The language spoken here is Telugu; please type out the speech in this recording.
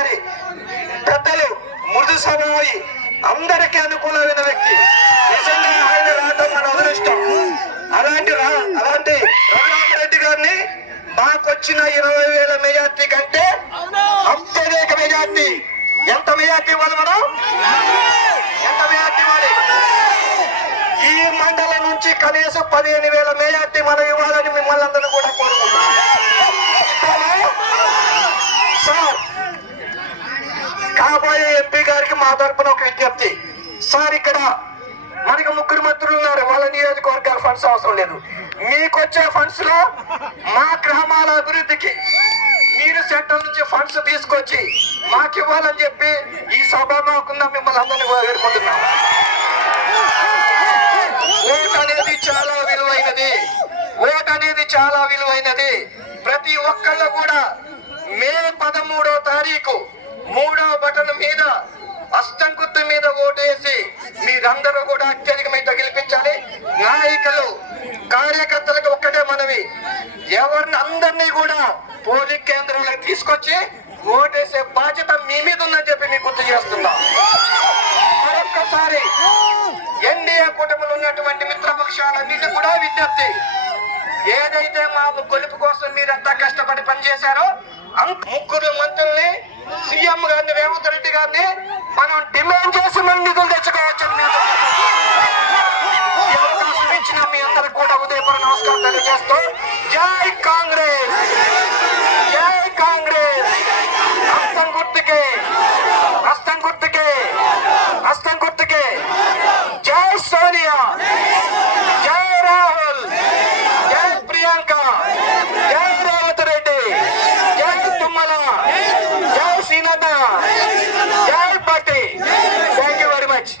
మరొక్కసారి పెద్దలు మృదు స్వభావి అందరికీ అనుకూలమైన వ్యక్తి. నిజంగా ఆయన రావడం మన అదృష్టం. అలాంటి రఘురామరెడ్డి గారిని మాకొచ్చిన 20,000 మెజార్టీ కంటే అత్యధిక మెజార్టీ. ఎంత మెజార్టీ ఇవ్వాలి మనం? ఎంత మెజార్టీ ఇవ్వాలి? ఈ మండలం నుంచి కనీసం 15,000 మెజార్టీ మనం ఇవ్వాలని మిమ్మల్ని అందరూ కూడా కోరుకుంటున్నాం. సార్, కాబోయే ఎంపీ గారికి మా తరపున ఒక విజ్ఞప్తి. సార్, ఇక్కడ మనకి 3 మంత్రులు ఉన్నారు. వాళ్ళ నియోజకవర్గాల ఫండ్స్ అవసరం లేదు. మీకొచ్చే ఫండ్స్ లో మా గ్రామాల అభివృద్ధికి మీరు సెంట్రల్ నుంచి ఫండ్స్ తీసుకొచ్చి మాకు ఇవ్వాలని చెప్పి ఈ సభాముఖంగా మిమ్మల్ని అందరినీ వేడుకుంటున్నాం. ఓటు అనేది చాలా విలువైనది. ఓటు అనేది చాలా విలువైనది. ప్రతి ఒక్కళ్ళు కూడా మే 13వ తారీఖు 3వ బటన్ మీద హస్తం గుర్తు మీద ఓటేసి మీరందరూ కూడా అత్యధికమైతే గెలిపించాలి. నాయకులు కార్యకర్తలకు ఒక్కటే మనవి, ఎవరిని అందరినీ కూడా పోలింగ్ కేంద్రాలకు తీసుకొచ్చి ఓటేసే బాధ్యత మీ మీద ఉందని చెప్పి మీకు గుర్తు చేస్తున్నాం. మరొక్కసారి ఎన్డీఏ కూటమిలో ఉన్నటువంటి మిత్రపక్షాలన్నిటి కూడా విజ్ఞప్తి, ఏదైతే మా గెలుపు కోసం మీరంతా కష్టపడి పనిచేశారో 3 మంత్రుల్ని, సీఎం గారిని, రేవంత్ రెడ్డి గారిని మనం డిమాండ్ చేసి మన నిధులు తెచ్చుకోవచ్చని అవకాశం ఇచ్చిన మీ అందరికి కూడా ఉదయపూర్వ నమస్కారం తెలియజేస్తూ జై కాంగ్రెస్, జై కాంగ్రెస్. హస్తం గుర్తుకే, హస్తం గుర్తుకే, హస్తం గుర్తుకే. జై సోనియా, జై రాహుల్, జై ప్రియాంక, జై రేవంత్ రెడ్డి, జై తుమ్మల, జై సీనన్న, జై party. Thank you very much.